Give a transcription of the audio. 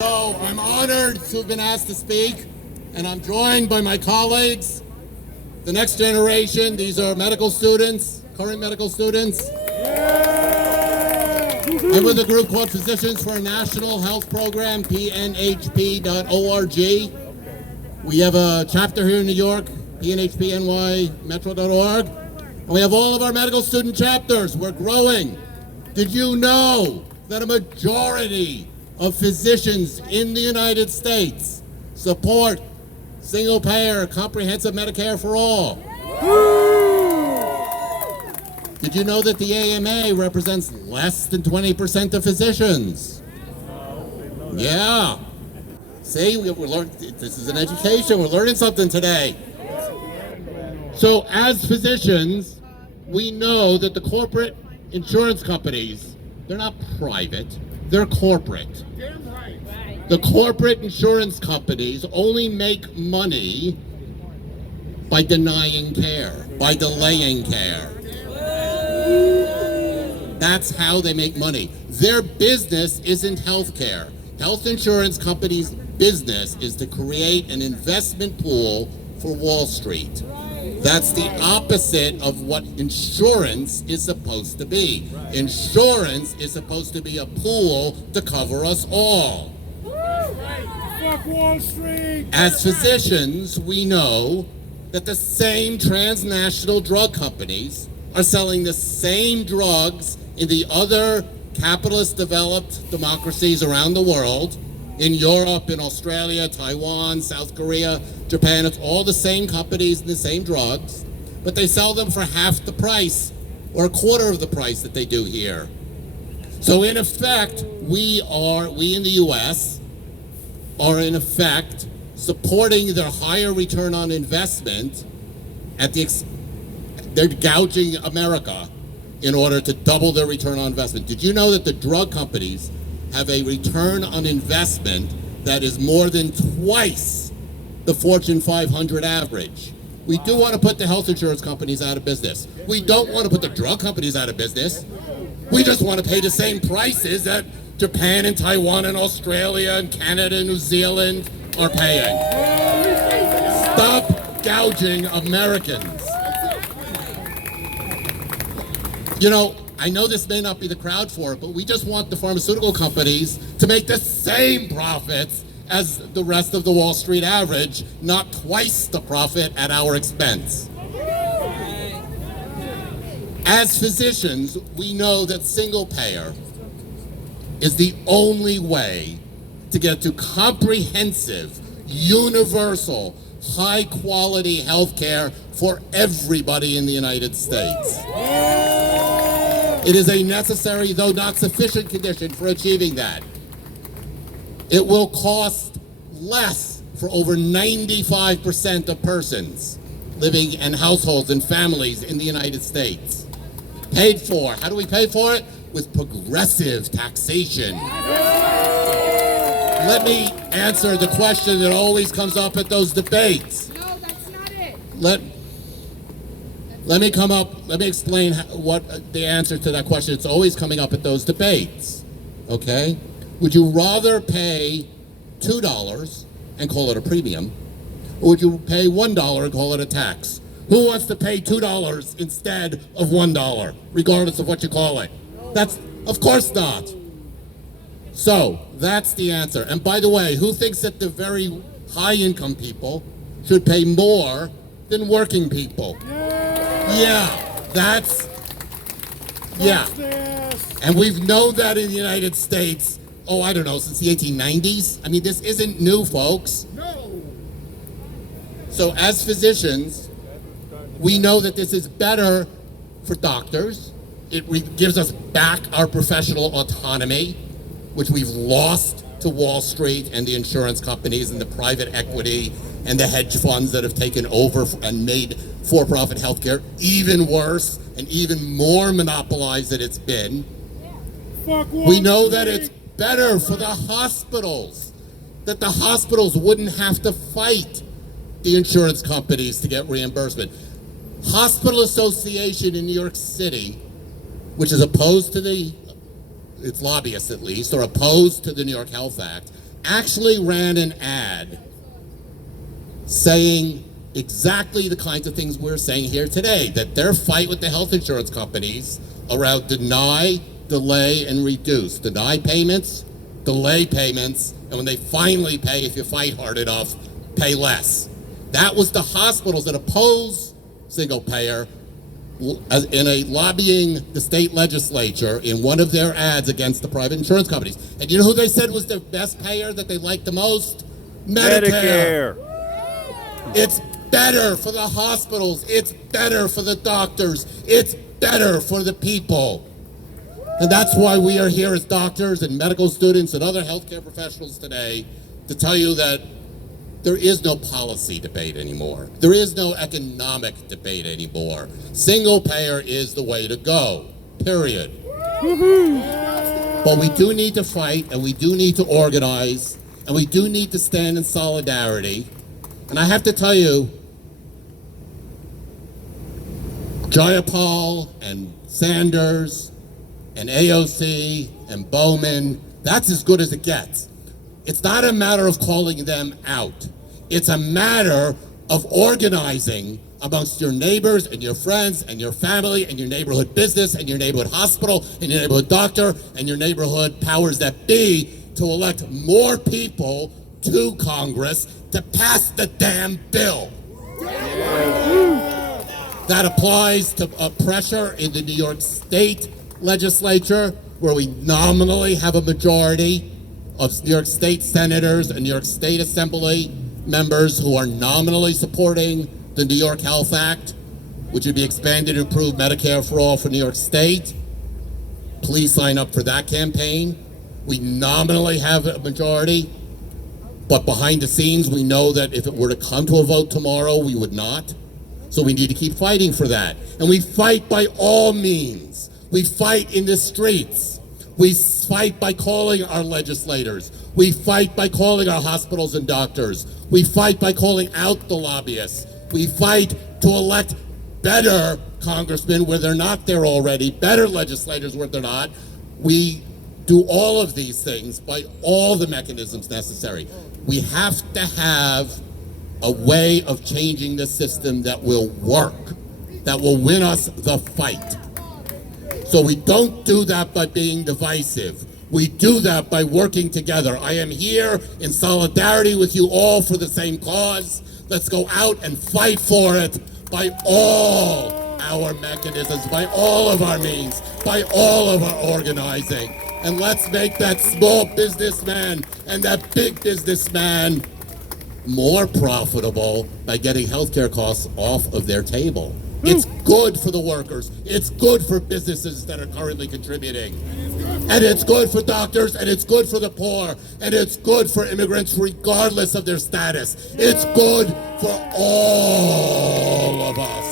So I'm honored to have been asked to speak, and I'm joined by my colleagues, the next generation. These are medical students, current medical students. I'm with a group called Physicians for a National Health Program, pnhp.org. We have a chapter here in New York, pnhpnymetro.org. And we have all of our medical student chapters. We're growing. Did you know that a majority of physicians in the United States support single-payer, comprehensive Medicare for all? Did you know that the AMA represents less than 20% of physicians? Yeah. See, we're learning. This is an education. We're learning something today. So as physicians, we know that the corporate insurance companies, they're not private, they're corporate. The corporate insurance companies only make money by denying care, by delaying care. That's how they make money. Their business isn't healthcare. Health insurance companies' business is to create an investment pool for Wall Street. That's the opposite of what insurance is supposed to be. Insurance is supposed to be a pool to cover us all. Fuck Wall Street! As physicians, we know that the same transnational drug companies are selling the same drugs in the other capitalist developed democracies around the world, in Europe, in Australia, Taiwan, South Korea, Japan. It's all the same companies and the same drugs, but they sell them for half the price or a quarter of the price that they do here. So in effect, we in the US are in effect supporting their higher return on investment at they're gouging America in order to double their return on investment. Did you know that the drug companies have a return on investment that is more than twice the Fortune 500 average? We do want to put the health insurance companies out of business. We don't want to put the drug companies out of business. We just want to pay the same prices that Japan and Taiwan and Australia and Canada and New Zealand are paying. Stop gouging Americans. You know, I know this may not be the crowd for it, but we just want the pharmaceutical companies to make the same profits as the rest of the Wall Street average, not twice the profit at our expense. As physicians, we know that single payer is the only way to get to comprehensive, universal, high-quality health care for everybody in the United States. It is a necessary, though not sufficient, condition for achieving that. It will cost less for over 95% of persons living in households and families in the United States. Paid for. How do we pay for it? With progressive taxation. Let me answer the question that always comes up at those debates. No, that's not it. Let me explain what the answer to that question. It's always coming up at those debates, okay? Would you rather pay $2 and call it a premium, or would you pay $1 and call it a tax? Who wants to pay $2 instead of $1, regardless of what you call it? That's, of course not. So, that's the answer. And by the way, who thinks that the very high income people should pay more than working people? Yeah, and we've known that in the United States, I don't know, since the 1890s. I mean, this isn't new, folks. No. So as physicians, we know that this is better for doctors. It gives us back our professional autonomy, which we've lost to Wall Street and the insurance companies and the private equity and the hedge funds that have taken over and made for-profit healthcare even worse and even more monopolized than it's been. We know that it's better for the hospitals, that the hospitals wouldn't have to fight the insurance companies to get reimbursement. Hospital Association in New York City, which is opposed to its lobbyists at least, are opposed to the New York Health Act, actually ran an ad saying exactly the kinds of things we're saying here today, that their fight with the health insurance companies around deny, delay, and reduce. Deny payments, delay payments, and when they finally pay, if you fight hard enough, pay less. That was the hospitals that oppose single payer in a lobbying the state legislature in one of their ads against the private insurance companies. And you know who they said was the best payer that they liked the most? Medicare. It's better for the hospitals. It's better for the doctors. It's better for the people. And that's why we are here as doctors and medical students and other healthcare professionals today to tell you that there is no policy debate anymore. There is no economic debate anymore. Single payer is the way to go, period. But we do need to fight, and we do need to organize, and we do need to stand in solidarity. And I have to tell you, Jayapal and Sanders and AOC and Bowman, that's as good as it gets. It's not a matter of calling them out. It's a matter of organizing amongst your neighbors and your friends and your family and your neighborhood business and your neighborhood hospital and your neighborhood doctor and your neighborhood powers that be to elect more people to Congress to pass the damn bill. That applies to pressure in the New York State legislature, where we nominally have a majority of New York State senators and New York State Assembly members who are nominally supporting the New York Health Act, which would be expanded to improve Medicare for all for New York State. Please sign up for that campaign. We nominally have a majority, but behind the scenes, we know that if it were to come to a vote tomorrow, we would not. So we need to keep fighting for that. And we fight by all means. We fight in the streets. We fight by calling our legislators. We fight by calling our hospitals and doctors. We fight by calling out the lobbyists. We fight to elect better congressmen where they're not there already, better legislators where they're not. We do all of these things by all the mechanisms necessary. We have to have a way of changing the system that will work, that will win us the fight. So we don't do that by being divisive. We do that by working together. I am here in solidarity with you all for the same cause. Let's go out and fight for it by all our mechanisms, by all of our means, by all of our organizing. And let's make that small businessman and that big businessman more profitable by getting healthcare costs off of their table. It's good for the workers. It's good for businesses that are currently contributing. And it's good for doctors, and it's good for the poor, and it's good for immigrants regardless of their status. It's good for all of us.